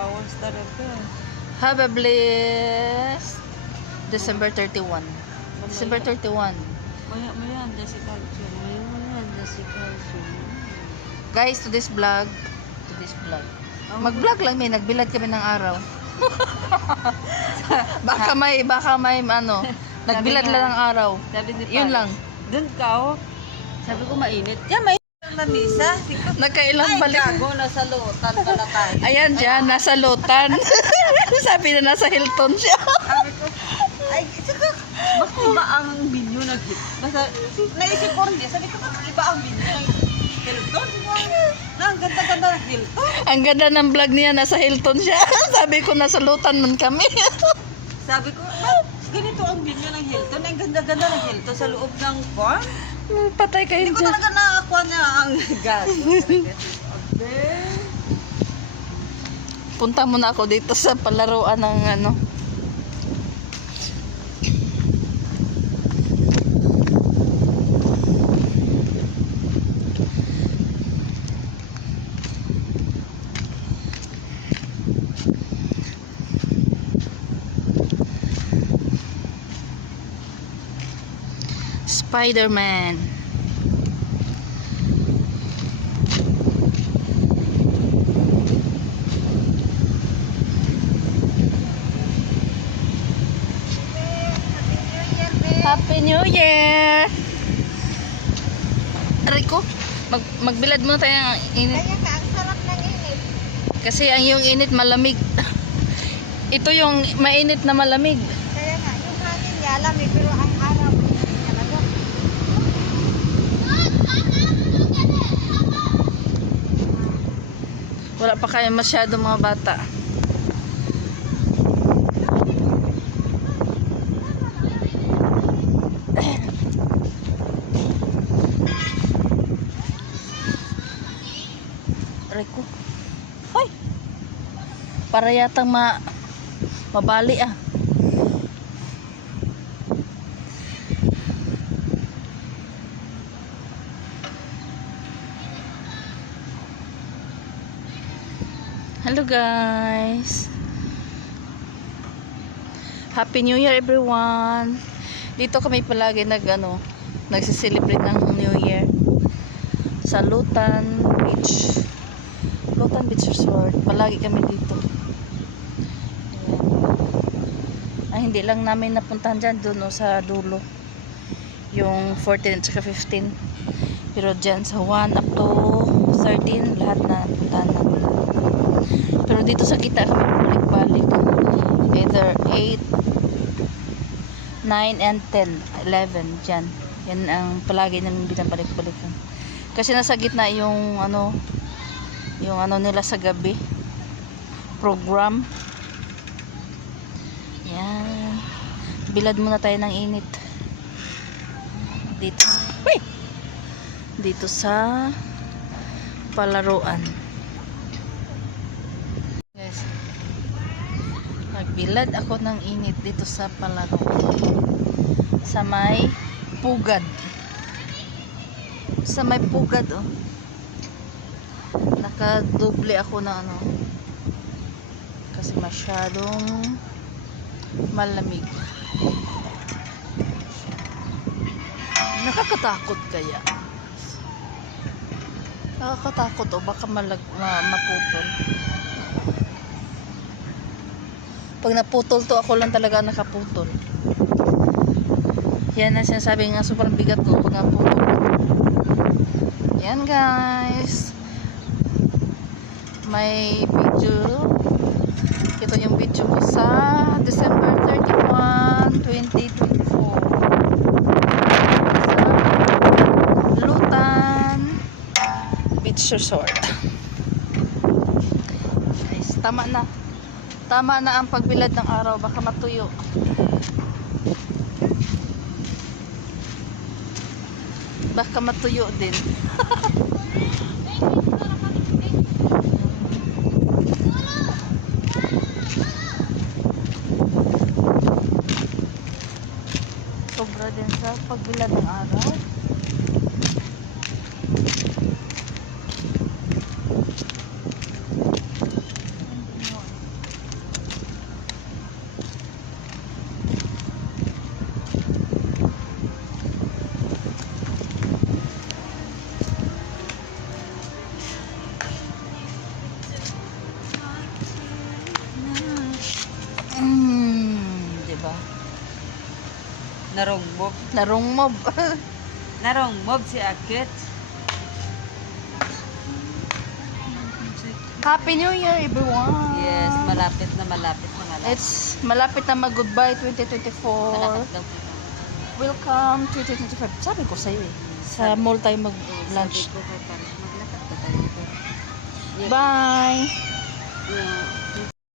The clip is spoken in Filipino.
hours talaga. Have a blessed December 31. December 31. Maya, andyan si Carlson. Maya, andyan si Carlson. Guys, to this vlog. Mag-vlog lang may nagbilad kami ng araw. baka may ano, nagbilad lang ng araw. Sabi ni Yun lang. Doon ka, oh. Sabi ko mainit. Yan, mainit ang lamisa. Nagkailang Ay, balik. gago, nasa lutan pala tayo. Ayan dyan, nasa Lotan. Sabi na nasa Hilton siya. Sabi ko, ay, saka, bakit iba ang menu ng basta, naisip ko rin din. Sabi ko, bakit iba ang menu ng Hilton? Ang ganda-ganda ng Hilton. Ang ganda ng vlog niya, nasa Hilton siya. Sabi ko, nasa Lotan man kami. Sabi ko, ganito ang menu ng Hilton. Ang ganda-ganda ng Hilton sa loob ng farm. Patay kayo Hindi ko dyan. talaga nakakuha na ang gas. Punta muna ako dito sa palaruan ng ano. Spider-Man. Happy New Year! Rico, magbilad muna tayo ng init. Kaya ka, ang sarap ng init. Kasi ang yung init malamig. Ito yung mainit na malamig. Kaya nga, yung hangin niya, lamig, pero ang araw, talaga. Wala pa kayo masyado mga bata. Rico. Hoy! Para yatang mabali ah. Hello guys. Happy New Year everyone. Dito kami palagi nagsiselebrate ng New Year sa Lotan Beach. Lotan Beach Resort. Palagi kami dito. Ayan. Ay, hindi lang namin napuntahan dyan doon sa dulo. Yung 14 at saka 15. Pero dyan sa 1 up to 13 lahat na napuntahan namin. Pero dito sa kita kami balik-balik. Either 8, 9, and 10, 11 dyan. Yan ang palagi namin binabalik-balikan. Kasi nasa gitna yung ano nila sa gabi. Program. Yan. Bilad muna tayo ng init. Dito sa palaruan. Guys, nagbilad ako ng init dito sa palaruan. Sa may pugad. Sa may pugad, oh. Nakadoble ako na ano. Kasi masyadong malamig. Nakakatakot kaya. Nakakatakot o baka maputol. Pag naputol to, ako lang talaga nakaputol. Yan ang sinasabi nga sobrang bigat ko pag naputol. Yan guys. May video. Ito yung video ko sa December 31, 2024. Sa Lotan Beach Resort. Guys, tama na. Tama na ang pagbilad ng araw. Baka matuyo. Baka matuyo din. Sobra din sa pagbilad ng araw. Narong mob. Narong mob. Narong mob si Akit. Happy New Year, everyone. Yes, malapit na malapit. It's malapit na mag-goodbye 2024. Malapit daw po. Welcome 2025. Sabi ko sa'yo eh. Sa mall tayo mag-lunch. Sabi ko kay Paris, maglakad pa tayo. Bye. Yeah.